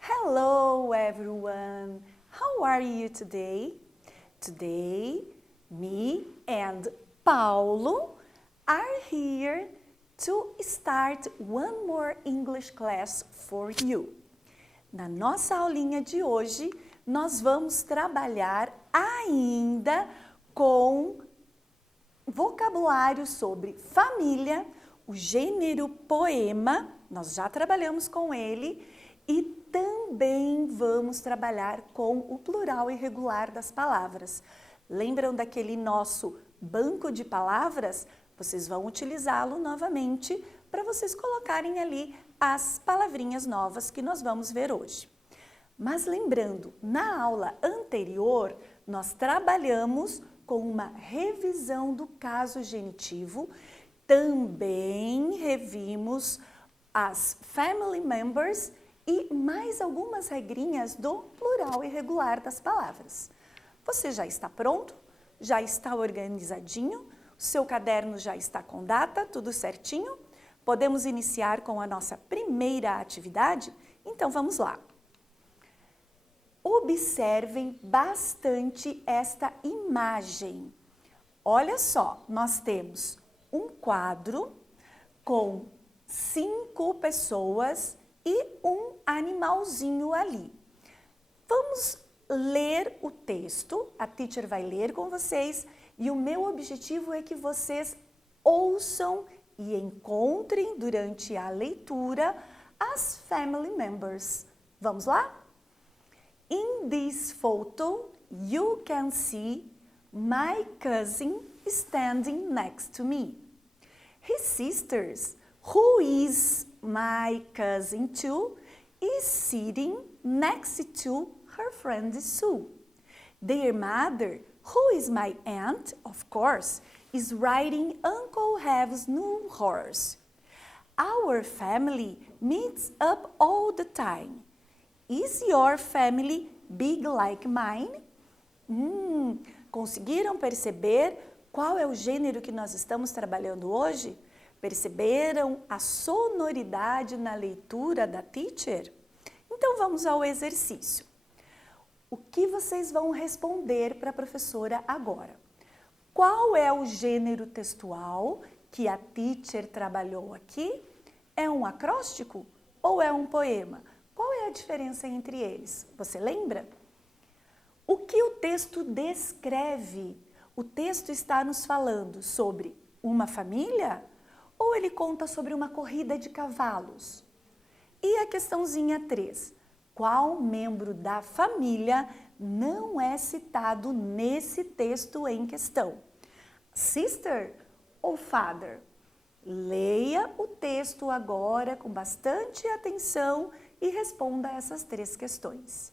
Hello everyone! How are you today? Today, me and Paulo are here to start one more English class for you. Na nossa aulinha de hoje, nós vamos trabalhar ainda com vocabulário sobre família, o gênero poema, nós já trabalhamos com ele, e também vamos trabalhar com o plural irregular das palavras. Lembram daquele nosso banco de palavras? Vocês vão utilizá-lo novamente para vocês colocarem ali as palavrinhas novas que nós vamos ver hoje. Mas lembrando, na aula anterior, nós trabalhamos com uma revisão do caso genitivo, também revimos as family members e mais algumas regrinhas do plural irregular das palavras. Você já está pronto? Já está organizadinho? O seu caderno já está com data, tudo certinho? Podemos iniciar com a nossa primeira atividade? Então vamos lá. Observem bastante esta imagem. Olha só, nós temos um quadro com 5 pessoas e um animalzinho ali. Vamos ler o texto, a teacher vai ler com vocês e o meu objetivo é que vocês ouçam e encontrem durante a leitura as family members. Vamos lá? In this photo, you can see my cousin standing next to me. His sisters, who is my cousin too, is sitting next to her friend Sue. Their mother, who is my aunt, of course, is riding Uncle Hav's new horse. Our family meets up all the time. Is your family big like mine? Conseguiram perceber qual é o gênero que nós estamos trabalhando hoje? Perceberam a sonoridade na leitura da teacher? Então vamos ao exercício. O que vocês vão responder para a professora agora? Qual é o gênero textual que a teacher trabalhou aqui? É um acróstico ou é um poema? Qual é a diferença entre eles? Você lembra? O que o texto descreve? O texto está nos falando sobre uma família ou ele conta sobre uma corrida de cavalos? E a questãozinha 3. Qual membro da família não é citado nesse texto em questão? Sister ou father? Leia o texto agora com bastante atenção e responda essas 3 questões.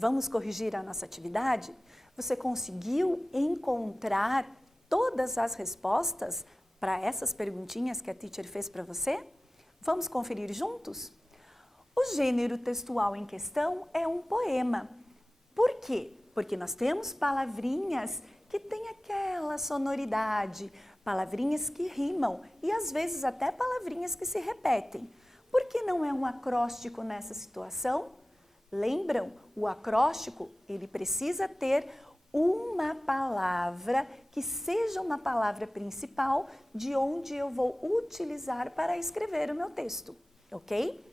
Vamos corrigir a nossa atividade? Você conseguiu encontrar todas as respostas para essas perguntinhas que a teacher fez para você? Vamos conferir juntos? O gênero textual em questão é um poema. Por quê? Porque nós temos palavrinhas que têm aquela sonoridade, palavrinhas que rimam e às vezes até palavrinhas que se repetem. Por que não é um acróstico nessa situação? Lembram? O acróstico, ele precisa ter uma palavra que seja uma palavra principal de onde eu vou utilizar para escrever o meu texto, ok?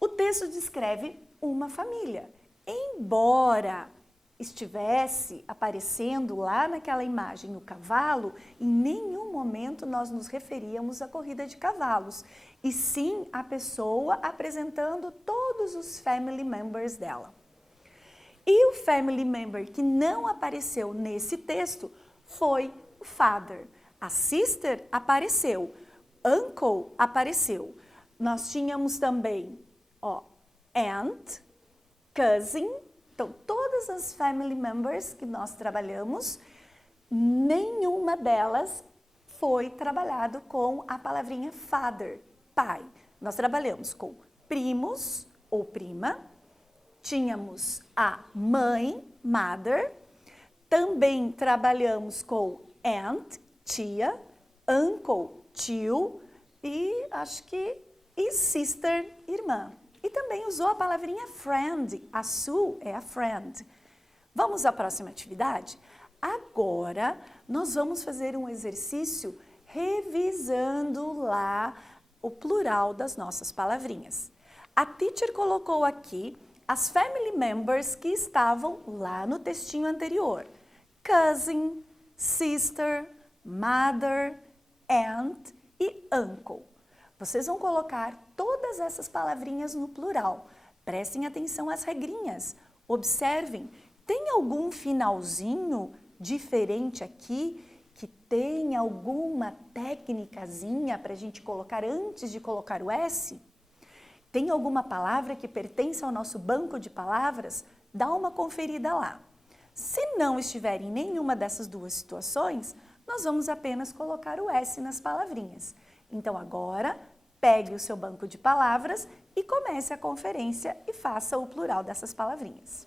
O texto descreve uma família. Embora estivesse aparecendo lá naquela imagem o cavalo, em nenhum momento nós nos referíamos à corrida de cavalos, e sim a pessoa apresentando todos os family members dela. E o family member que não apareceu nesse texto foi o father. A sister apareceu, uncle apareceu. Nós tínhamos também, aunt, cousin. Então, todas as family members que nós trabalhamos, nenhuma delas foi trabalhado com a palavrinha father, pai. Nós trabalhamos com primos ou prima, tínhamos a mãe, mother, também trabalhamos com aunt, tia, uncle, tio e e sister, irmã. E também usou a palavrinha friend, a Sue é a friend. Vamos à próxima atividade? Agora, nós vamos fazer um exercício revisando lá o plural das nossas palavrinhas. A teacher colocou aqui as family members que estavam lá no textinho anterior. Cousin, sister, mother, aunt e uncle. Vocês vão colocar todas essas palavrinhas no plural. Prestem atenção às regrinhas. Observem, tem algum finalzinho diferente aqui que tem alguma técnicazinha para a gente colocar antes de colocar o S? Tem alguma palavra que pertence ao nosso banco de palavras? Dá uma conferida lá. Se não estiver em nenhuma dessas duas situações, nós vamos apenas colocar o S nas palavrinhas. Então agora, pegue o seu banco de palavras e comece a conferência e faça o plural dessas palavrinhas.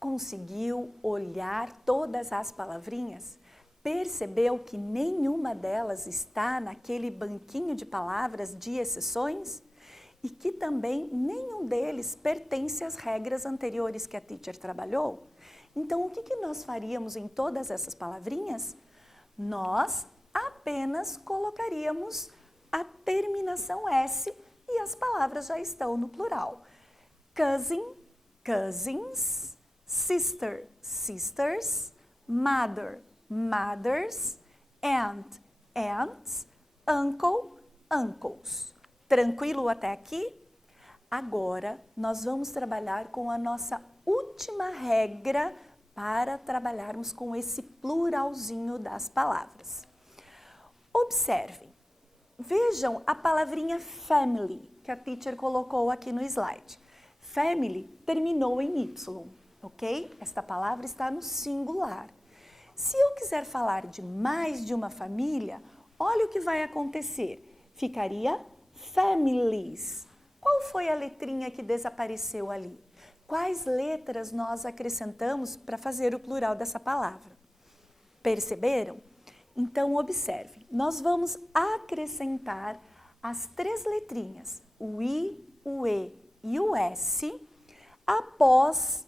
Conseguiu olhar todas as palavrinhas? Percebeu que nenhuma delas está naquele banquinho de palavras de exceções? e que também nenhum deles pertence às regras anteriores que a teacher trabalhou. Então, o que nós faríamos em todas essas palavrinhas? Nós apenas colocaríamos a terminação S e as palavras já estão no plural. Cousin, cousins, sister, sisters, mother, mothers, aunt, aunts, uncle, uncles. Tranquilo até aqui? Agora, nós vamos trabalhar com a nossa última regra para trabalharmos com esse pluralzinho das palavras. Observem, vejam a palavrinha family, que a teacher colocou aqui no slide. Family terminou em Y, ok? Esta palavra está no singular. Se eu quiser falar de mais de uma família, olha o que vai acontecer. Ficaria families. Qual foi a letrinha que desapareceu ali? Quais letras nós acrescentamos para fazer o plural dessa palavra? Perceberam? Então, observe. Nós vamos acrescentar as 3 letrinhas, o I, o E e o S, após,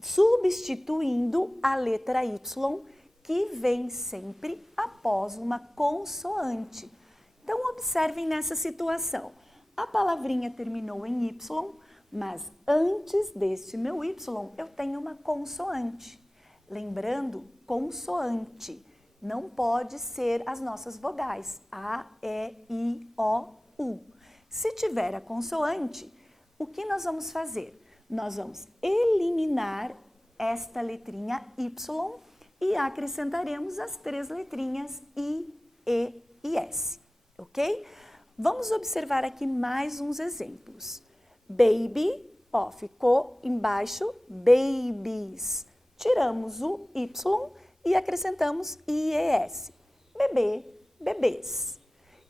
substituindo a letra Y, que vem sempre após uma consoante. Então, observem nessa situação. A palavrinha terminou em Y, mas antes deste meu Y, eu tenho uma consoante. Lembrando, consoante não pode ser as nossas vogais, A, E, I, O, U. Se tiver a consoante, o que nós vamos fazer? Nós vamos eliminar esta letrinha Y e acrescentaremos as 3 letrinhas I, E e S, ok? Vamos observar aqui mais uns exemplos. Baby, ó, ficou embaixo babies. Tiramos o Y e acrescentamos IES. Bebê, bebês.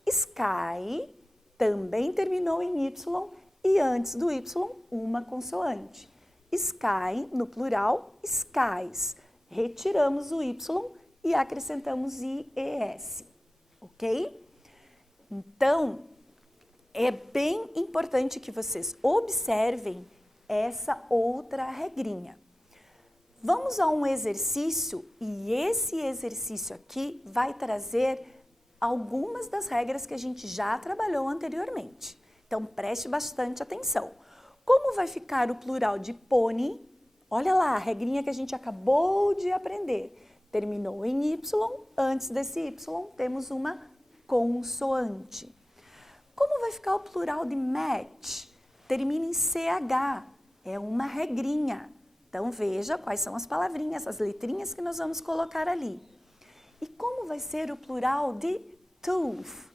Sky também terminou em Y e antes do Y uma consoante. Sky, no plural, skies. Retiramos o Y e acrescentamos IES, ok? Então, é bem importante que vocês observem essa outra regrinha. Vamos a um exercício e esse exercício aqui vai trazer algumas das regras que a gente já trabalhou anteriormente. Então, preste bastante atenção. Como vai ficar o plural de pônei? Olha lá, a regrinha que a gente acabou de aprender. Terminou em Y, antes desse Y temos uma consoante. Como vai ficar o plural de match? Termina em CH, é uma regrinha. Então, veja quais são as palavrinhas, as letrinhas que nós vamos colocar ali. E como vai ser o plural de tooth?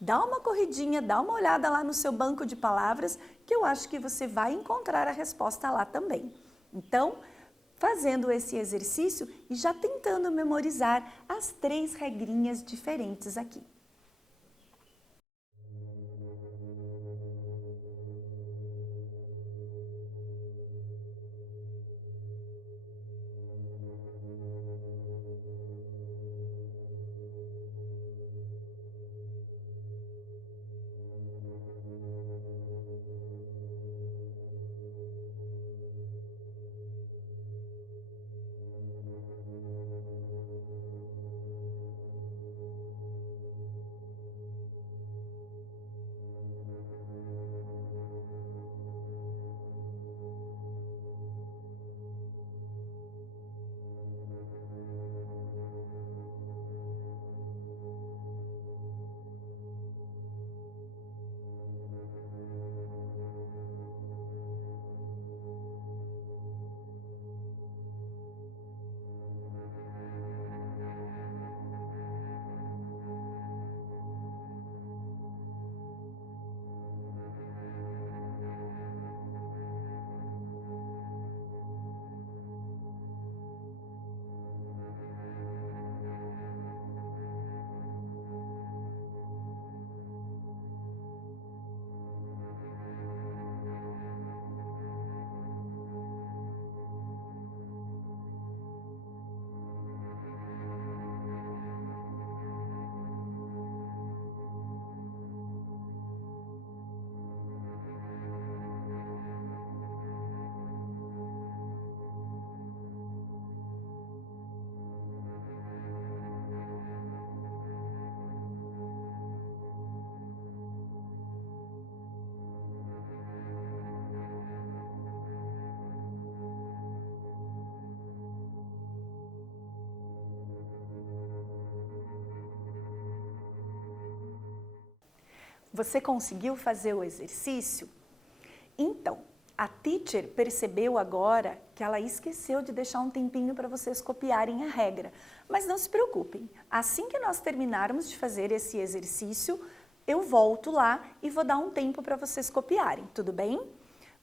Dá uma corridinha, dá uma olhada lá no seu banco de palavras, que eu acho que você vai encontrar a resposta lá também. Então, fazendo esse exercício e já tentando memorizar as 3 regrinhas diferentes aqui. Você conseguiu fazer o exercício? Então, a teacher percebeu agora que ela esqueceu de deixar um tempinho para vocês copiarem a regra. Mas não se preocupem, assim que nós terminarmos de fazer esse exercício, eu volto lá e vou dar um tempo para vocês copiarem, tudo bem?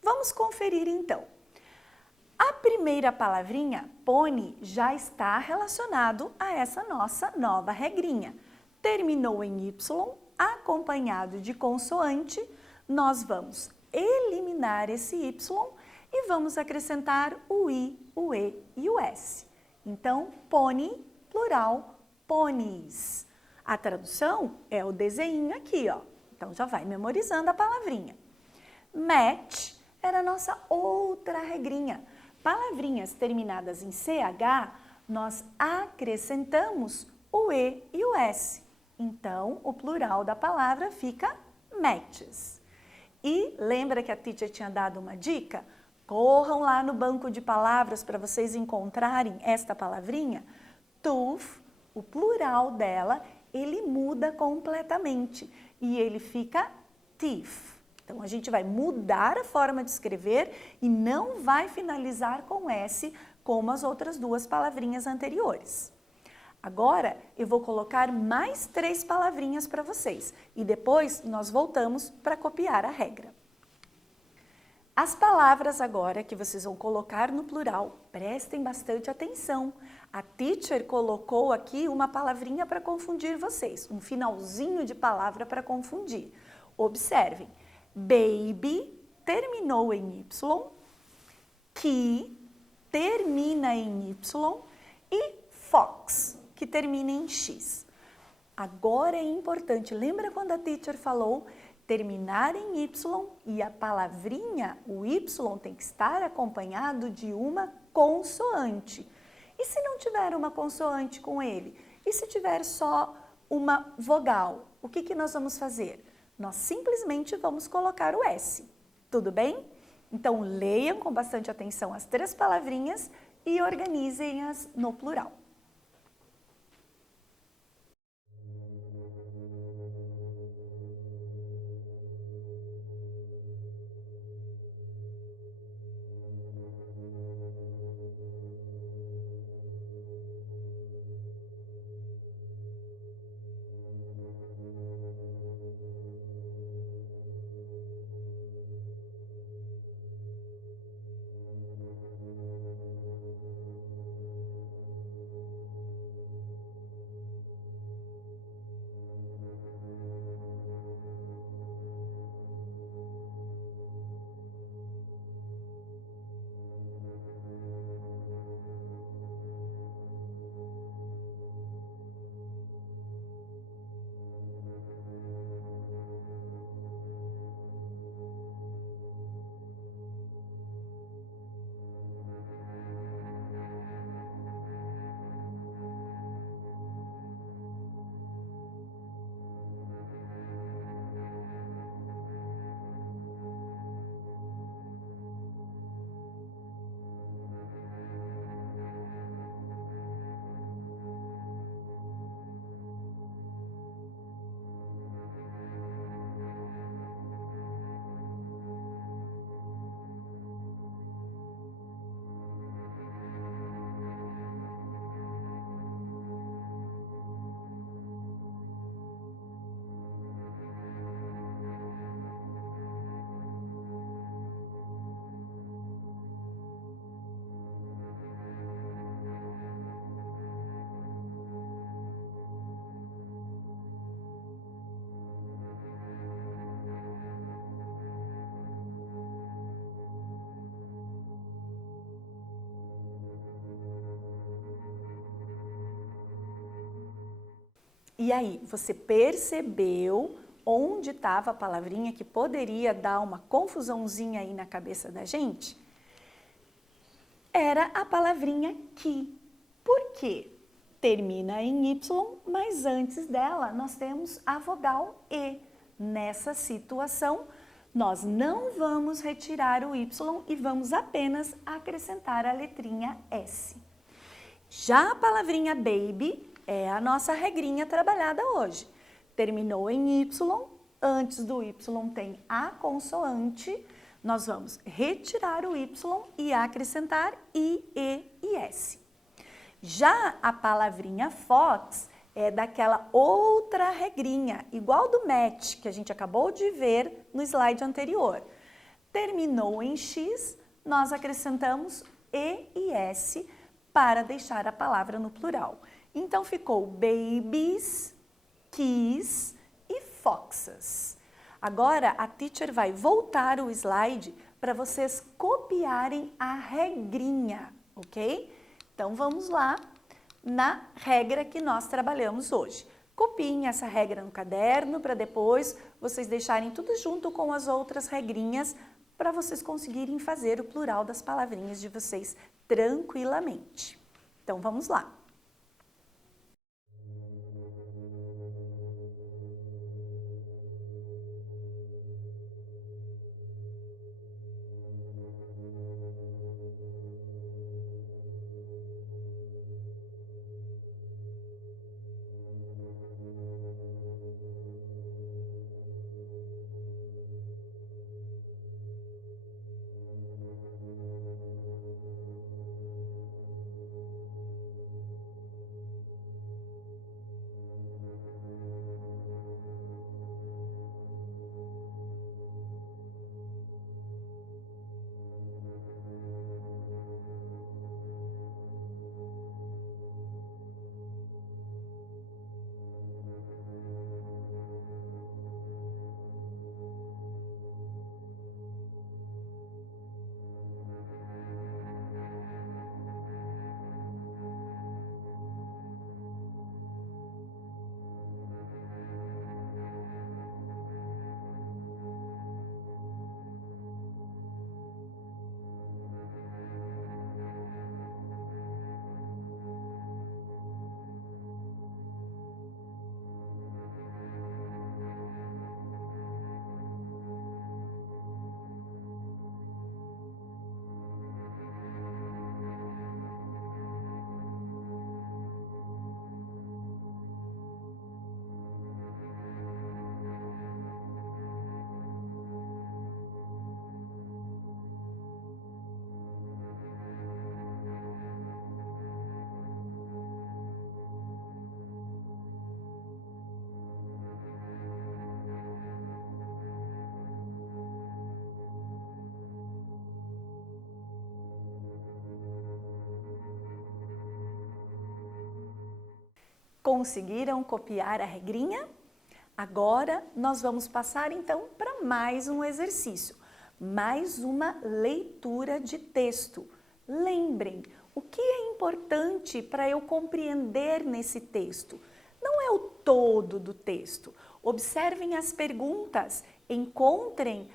Vamos conferir então. A primeira palavrinha, pony, já está relacionado a essa nossa nova regrinha. Terminou em Y, acompanhado de consoante, nós vamos eliminar esse Y e vamos acrescentar o I, o E e o S. Então, pony, plural, ponies. A tradução é o desenho aqui, ó. Então, já vai memorizando a palavrinha. Match era a nossa outra regrinha. Palavrinhas terminadas em CH, nós acrescentamos o E e o S. Então, o plural da palavra fica matches. E lembra que a teacher tinha dado uma dica? Corram lá no banco de palavras para vocês encontrarem esta palavrinha. Tooth, o plural dela, ele muda completamente e ele fica teeth. Então, a gente vai mudar a forma de escrever e não vai finalizar com S, como as outras duas palavrinhas anteriores. Agora, eu vou colocar mais 3 palavrinhas para vocês e depois nós voltamos para copiar a regra. As palavras agora que vocês vão colocar no plural, prestem bastante atenção. A teacher colocou aqui uma palavrinha para confundir vocês, um finalzinho de palavra para confundir. Observem. Baby terminou em Y, key termina em Y e fox, que termina em X. Agora é importante, lembra quando a teacher falou terminar em Y e a palavrinha, o Y, tem que estar acompanhado de uma consoante. E se não tiver uma consoante com ele? E se tiver só uma vogal? O que nós vamos fazer? Nós simplesmente vamos colocar o S, tudo bem? Então, leiam com bastante atenção as 3 palavrinhas e organizem-as no plural. E aí, você percebeu onde estava a palavrinha que poderia dar uma confusãozinha aí na cabeça da gente? Era a palavrinha que. Por quê? Termina em Y, mas antes dela nós temos a vogal E. Nessa situação, nós não vamos retirar o Y e vamos apenas acrescentar a letrinha S. Já a palavrinha baby é a nossa regrinha trabalhada hoje. Terminou em Y, antes do Y tem a consoante, nós vamos retirar o Y e acrescentar I, E e S. Já a palavrinha fox é daquela outra regrinha, igual do match, que a gente acabou de ver no slide anterior. Terminou em X, nós acrescentamos E e S para deixar a palavra no plural. Então ficou babies, keys e foxes. Agora a teacher vai voltar o slide para vocês copiarem a regrinha, ok? Então vamos lá na regra que nós trabalhamos hoje. Copiem essa regra no caderno para depois vocês deixarem tudo junto com as outras regrinhas para vocês conseguirem fazer o plural das palavrinhas de vocês tranquilamente. Então vamos lá. Conseguiram copiar a regrinha? Agora nós vamos passar então para mais um exercício, mais uma leitura de texto. Lembrem, o que é importante para eu compreender nesse texto? Não é o todo do texto. Observem as perguntas, encontrem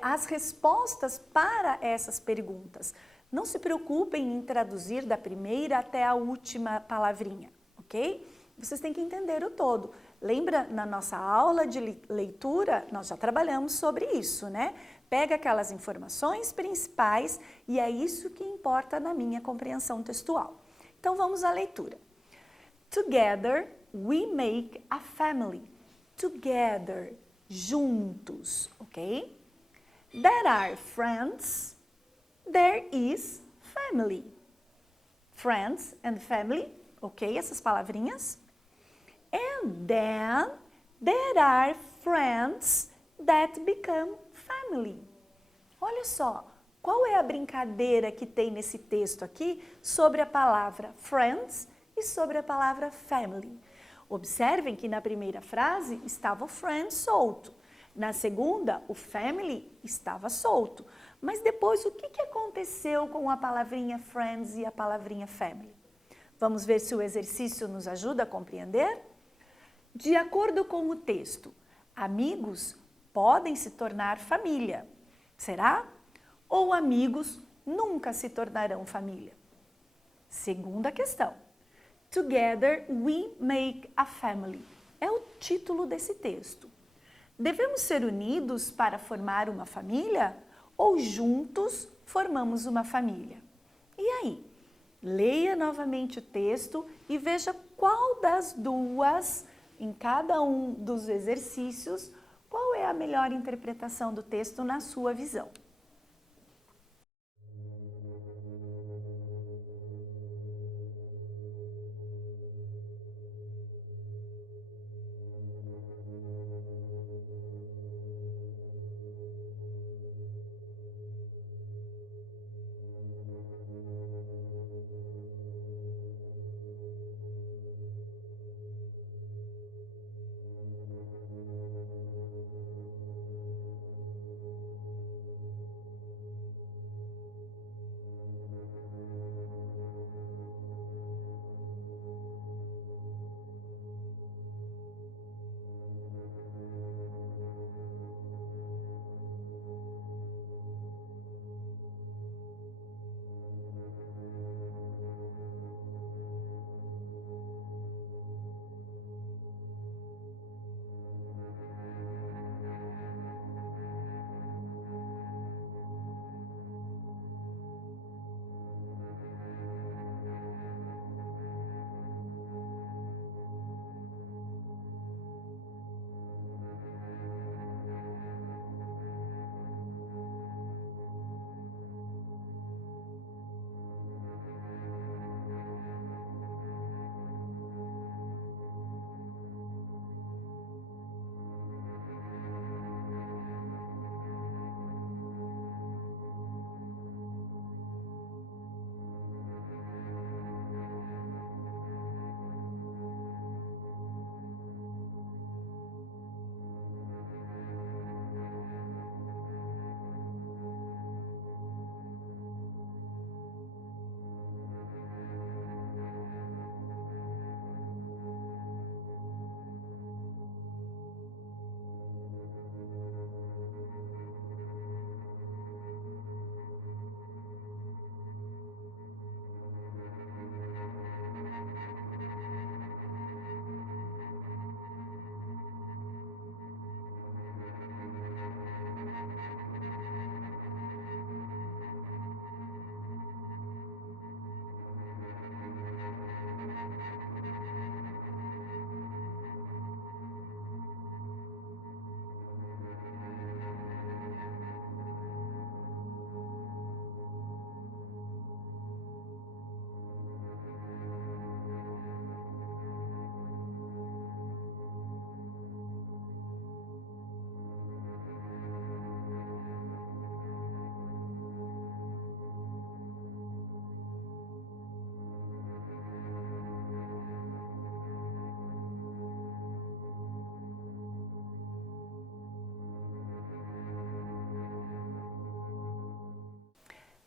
as respostas para essas perguntas. Não se preocupem em traduzir da primeira até a última palavrinha. Ok? Vocês têm que entender o todo. Lembra, na nossa aula de leitura, nós já trabalhamos sobre isso, né? Pega aquelas informações principais e é isso que importa na minha compreensão textual. Então, vamos à leitura. Together, we make a family. Together, juntos, ok? There are friends. There is family. Friends and family. Ok, essas palavrinhas. And then there are friends that become family. Olha só, qual é a brincadeira que tem nesse texto aqui sobre a palavra friends e sobre a palavra family? Observem que na primeira frase estava o friend solto. Na segunda, o family estava solto. Mas depois, o que aconteceu com a palavrinha friends e a palavrinha family? Vamos ver se o exercício nos ajuda a compreender? De acordo com o texto, amigos podem se tornar família. Será? Ou amigos nunca se tornarão família? Segunda questão. Together we make a family. É o título desse texto. Devemos ser unidos para formar uma família? Ou juntos formamos uma família? E aí? Leia novamente o texto e veja qual das duas, em cada um dos exercícios, a melhor interpretação do texto na sua visão?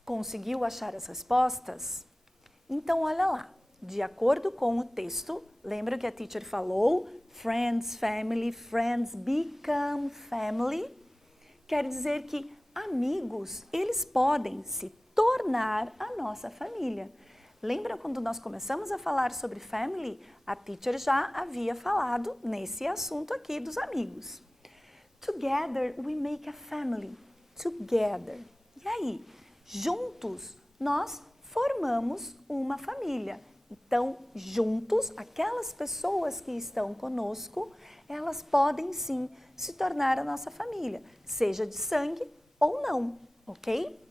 Conseguiu achar as respostas? Então, olha lá. De acordo com o texto, lembra que a teacher falou? Friends, become family. Quer dizer que amigos, eles podem se tornar a nossa família. Lembra quando nós começamos a falar sobre family? A teacher já havia falado nesse assunto aqui dos amigos. Together we make a family. Together. E aí? Juntos, nós formamos uma família. Então, juntos, aquelas pessoas que estão conosco, elas podem sim se tornar a nossa família, seja de sangue ou não, ok?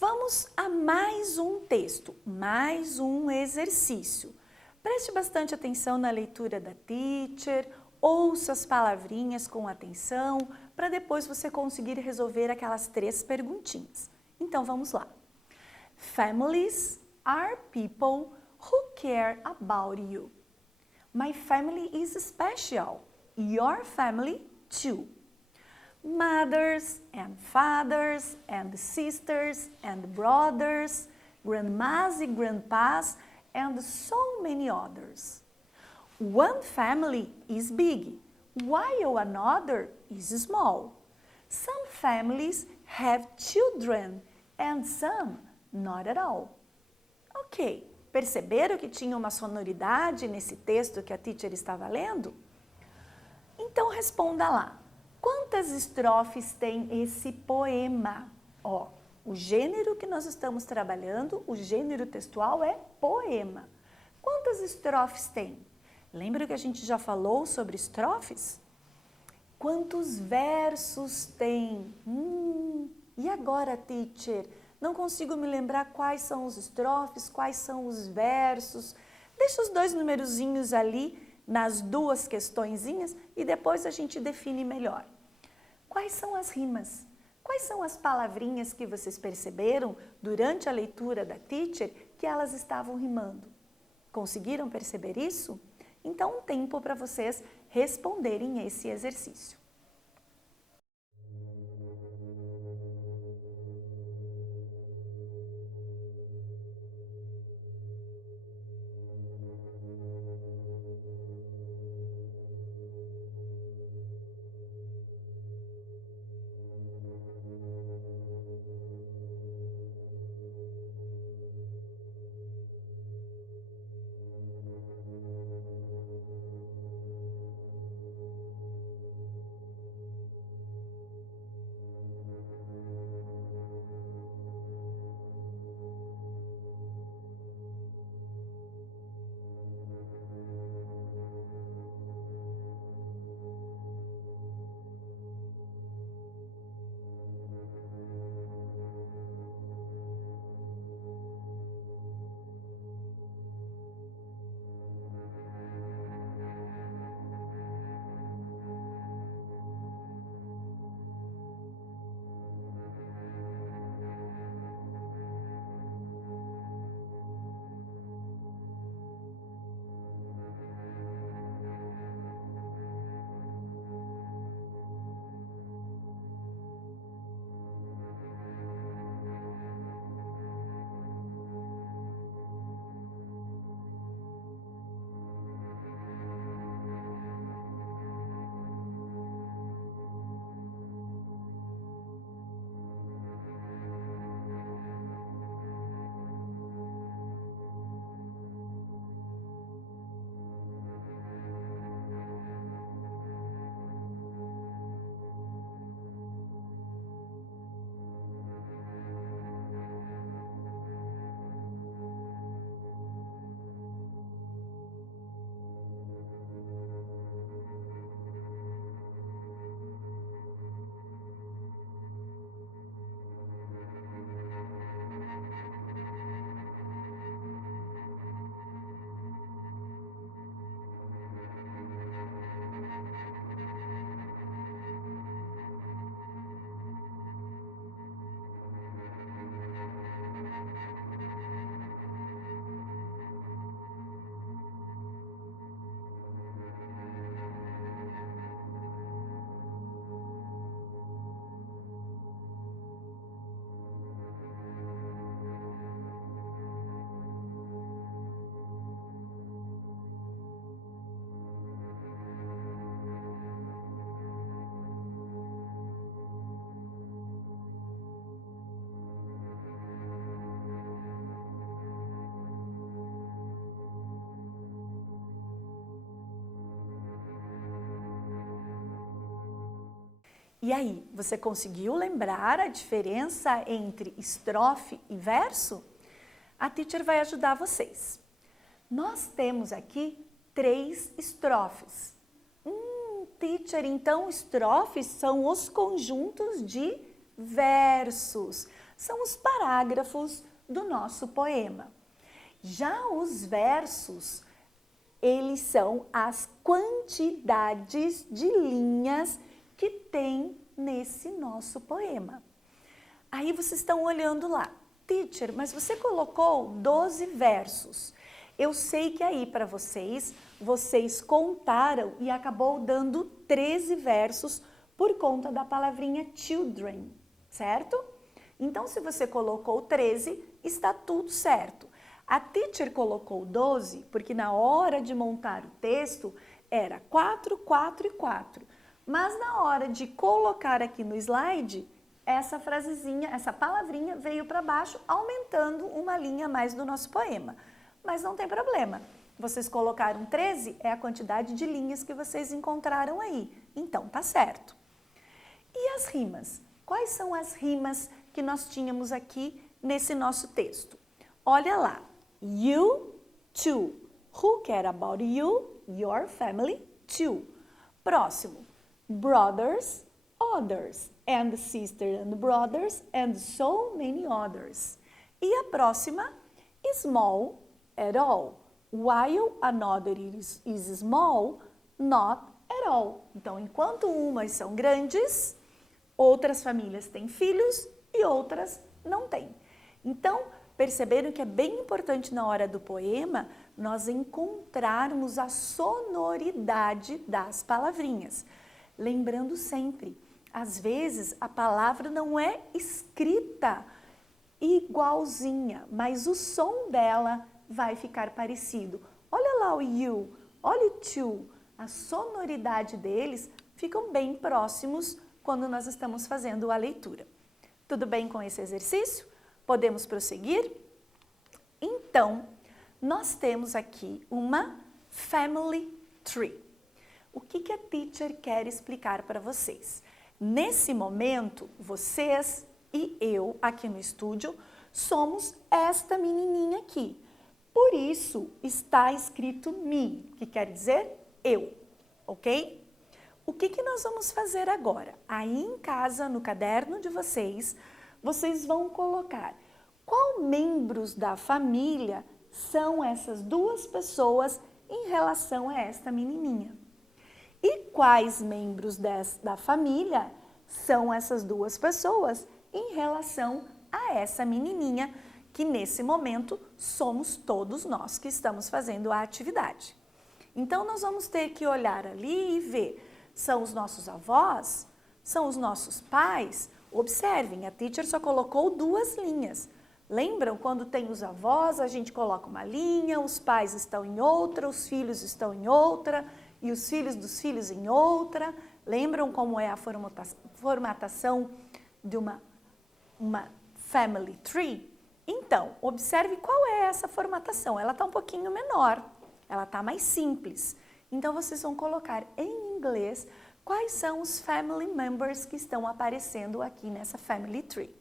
Vamos a mais um texto, mais um exercício. Preste bastante atenção na leitura da teacher, ouça as palavrinhas com atenção, para depois você conseguir resolver aquelas 3 perguntinhas. Então, vamos lá. Families are people who care about you. My family is special. Your family too. Mothers and fathers and sisters and brothers, grandmas and grandpas, and so many others. One family is big, while another is small. Some families have children and some not at all. Ok, perceberam que tinha uma sonoridade nesse texto que a teacher estava lendo? Então responda lá, quantas estrofes tem esse poema? Ó, o gênero que nós estamos trabalhando, o gênero textual é poema. Quantas estrofes tem? Lembra que a gente já falou sobre estrofes? Quantos versos tem? E agora, teacher? Não consigo me lembrar quais são os estrofes, quais são os versos. Deixa os dois numerozinhos ali nas duas questõezinhas e depois a gente define melhor. Quais são as rimas? Quais são as palavrinhas que vocês perceberam durante a leitura da teacher que elas estavam rimando? Conseguiram perceber isso? Então, um tempo para vocês responderem esse exercício. E aí, você conseguiu lembrar a diferença entre estrofe e verso? A teacher vai ajudar vocês. Nós temos aqui 3 estrofes. Teacher, então estrofes são os conjuntos de versos. São os parágrafos do nosso poema. Já os versos, eles são as quantidades de linhas que tem nesse nosso poema. Aí vocês estão olhando lá. Teacher, mas você colocou 12 versos. Eu sei que aí para vocês contaram e acabou dando 13 versos por conta da palavrinha children, certo? Então, se você colocou 13, está tudo certo. A teacher colocou 12 porque na hora de montar o texto era 4, 4 e 4. Mas na hora de colocar aqui no slide, essa frasezinha, essa palavrinha veio para baixo, aumentando uma linha a mais do nosso poema. Mas não tem problema. Vocês colocaram 13, é a quantidade de linhas que vocês encontraram aí. Então, tá certo. E as rimas? Quais são as rimas que nós tínhamos aqui nesse nosso texto? Olha lá. You, too. Who care about you? Your family, too. Próximo. brothers, others, and sister and brothers, and so many others. E a próxima, small at all, while another is small, not at all. Então, enquanto umas são grandes, outras famílias têm filhos e outras não têm. Então, perceberam que é bem importante na hora do poema nós encontrarmos a sonoridade das palavrinhas. Lembrando sempre, às vezes a palavra não é escrita igualzinha, mas o som dela vai ficar parecido. Olha lá o you, olha o to, a sonoridade deles ficam bem próximos quando nós estamos fazendo a leitura. Tudo bem com esse exercício? Podemos prosseguir? Então, nós temos aqui uma family tree. O que a teacher quer explicar para vocês? Nesse momento, vocês e eu, aqui no estúdio, somos esta menininha aqui. Por isso, está escrito me, que quer dizer eu, ok? O que nós vamos fazer agora? Aí em casa, no caderno de vocês, vocês vão colocar qual membros da família são essas duas pessoas em relação a esta menininha. E quais membros da família são essas duas pessoas em relação a essa menininha, que nesse momento somos todos nós que estamos fazendo a atividade. Então, nós vamos ter que olhar ali e ver, são os nossos avós? São os nossos pais? Observem, a teacher só colocou duas linhas. Lembram quando tem os avós, a gente coloca uma linha, os pais estão em outra, os filhos estão em outra e os filhos dos filhos em outra. Lembram como é a formatação de uma family tree? Então, observe qual é essa formatação. Ela está um pouquinho menor, ela está mais simples. Então, vocês vão colocar em inglês quais são os family members que estão aparecendo aqui nessa family tree.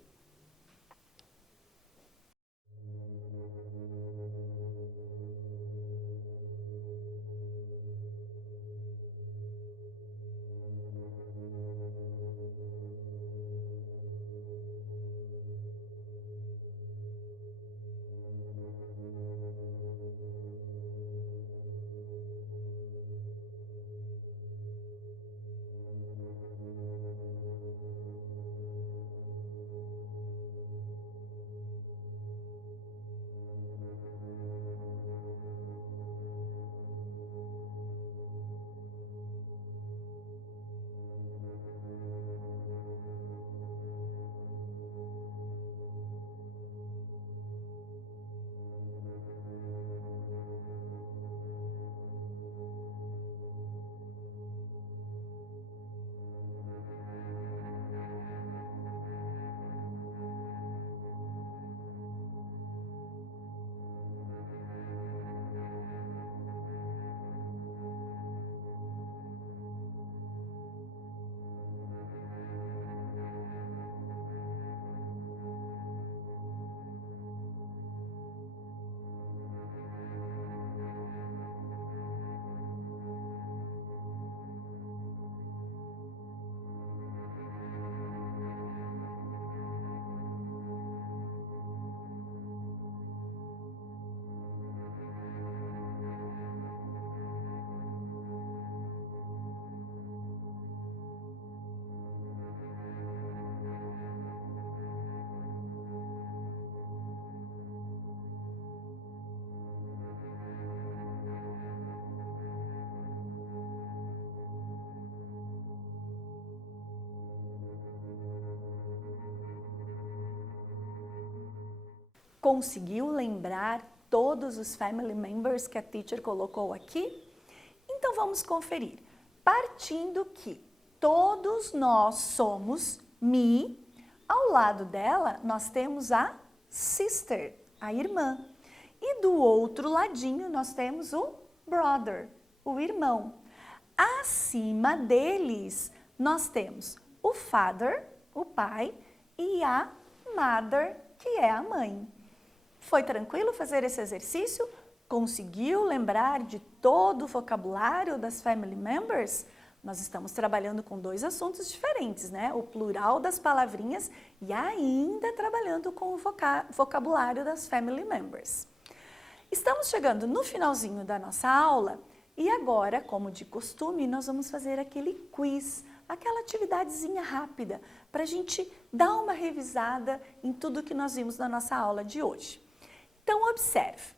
Conseguiu lembrar todos os family members que a teacher colocou aqui? Então vamos conferir. Partindo que todos nós somos me, ao lado dela nós temos a sister, a irmã. E do outro ladinho nós temos o brother, o irmão. Acima deles nós temos o father, o pai, e a mother, que é a mãe. Foi tranquilo fazer esse exercício? Conseguiu lembrar de todo o vocabulário das family members? Nós estamos trabalhando com dois assuntos diferentes, né? O plural das palavrinhas e ainda trabalhando com o vocabulário das family members. Estamos chegando no finalzinho da nossa aula e agora, como de costume, nós vamos fazer aquele quiz, aquela atividadezinha rápida para a gente dar uma revisada em tudo que nós vimos na nossa aula de hoje. Então, observe.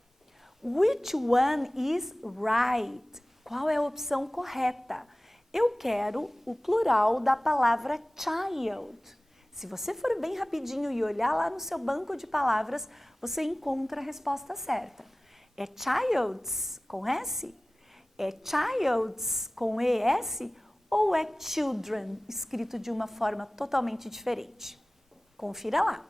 Which one is right? Qual é a opção correta? Eu quero o plural da palavra child. Se você for bem rapidinho e olhar lá no seu banco de palavras, você encontra a resposta certa. É childs com S? É childs com ES? Ou é children, escrito de uma forma totalmente diferente? Confira lá.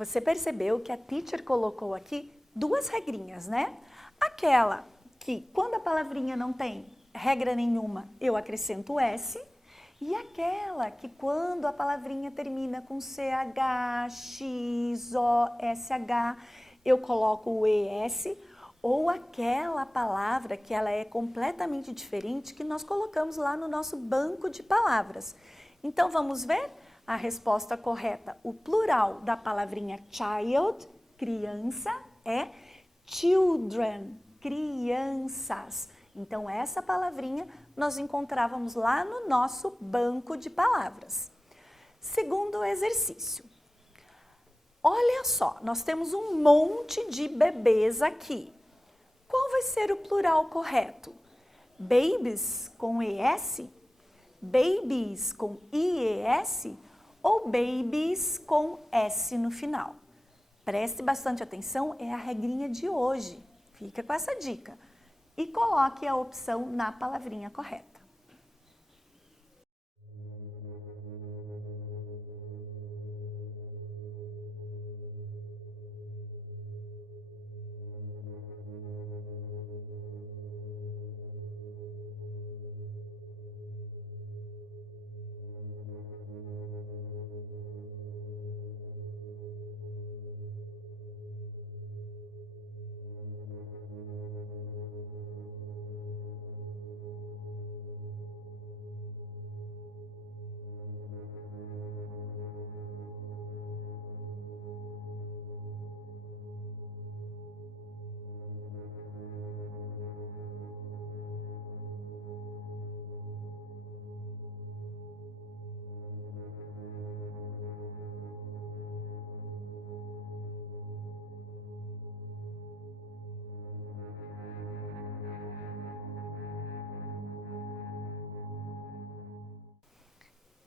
Você percebeu que a teacher colocou aqui duas regrinhas, né? Aquela que quando a palavrinha não tem regra nenhuma, eu acrescento o S. E aquela que quando a palavrinha termina com CH, X, O, SH, eu coloco o ES. Ou aquela palavra que ela é completamente diferente que nós colocamos lá no nosso banco de palavras. Então, vamos ver? A resposta correta, o plural da palavrinha child, criança, é children, crianças. Então, essa palavrinha nós encontrávamos lá no nosso banco de palavras. Segundo exercício. Olha só, nós temos um monte de bebês aqui. Qual vai ser o plural correto? Babies com ES? Babies com IES? Ou babies com S no final? Preste bastante atenção, é a regrinha de hoje. Fica com essa dica. E coloque a opção na palavrinha correta.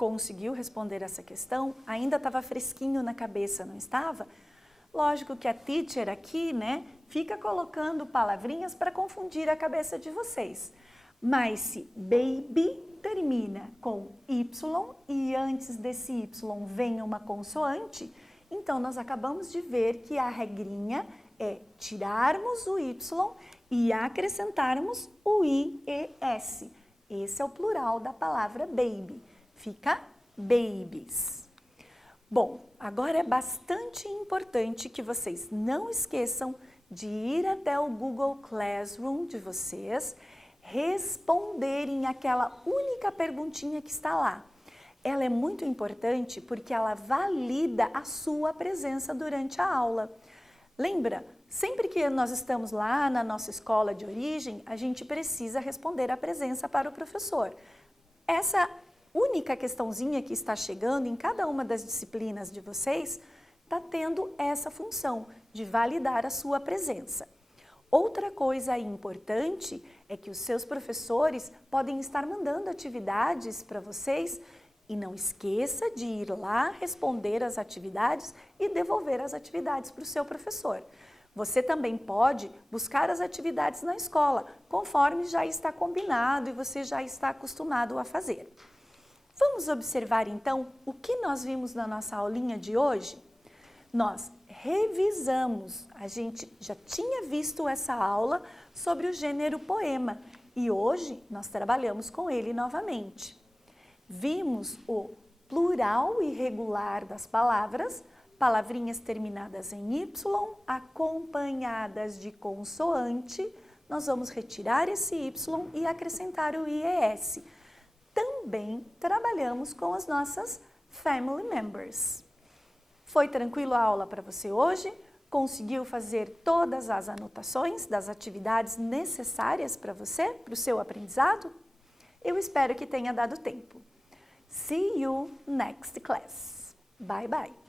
Conseguiu responder essa questão? Ainda estava fresquinho na cabeça, não estava? Lógico que a teacher aqui, né, fica colocando palavrinhas para confundir a cabeça de vocês. Mas se baby termina com Y e antes desse Y vem uma consoante, então nós acabamos de ver que a regrinha é tirarmos o Y e acrescentarmos o IES. Esse é o plural da palavra baby. Fica babies. Bom, agora é bastante importante que vocês não esqueçam de ir até o Google Classroom de vocês, responderem aquela única perguntinha que está lá. Ela é muito importante porque ela valida a sua presença durante a aula. Lembra, sempre que nós estamos lá na nossa escola de origem, a gente precisa responder a presença para o professor. Essa única questãozinha que está chegando em cada uma das disciplinas de vocês, está tendo essa função de validar a sua presença. Outra coisa importante é que os seus professores podem estar mandando atividades para vocês e não esqueça de ir lá responder as atividades e devolver as atividades para o seu professor. Você também pode buscar as atividades na escola, conforme já está combinado e você já está acostumado a fazer. Vamos observar então o que nós vimos na nossa aulinha de hoje? Nós revisamos, a gente já tinha visto essa aula sobre o gênero poema e hoje nós trabalhamos com ele novamente. Vimos o plural irregular das palavras, palavrinhas terminadas em Y, acompanhadas de consoante, nós vamos retirar esse Y e acrescentar o IES. Também trabalhamos com as nossas family members. Foi tranquilo a aula para você hoje? Conseguiu fazer todas as anotações das atividades necessárias para você, para o seu aprendizado? Eu espero que tenha dado tempo. See you next class. Bye bye.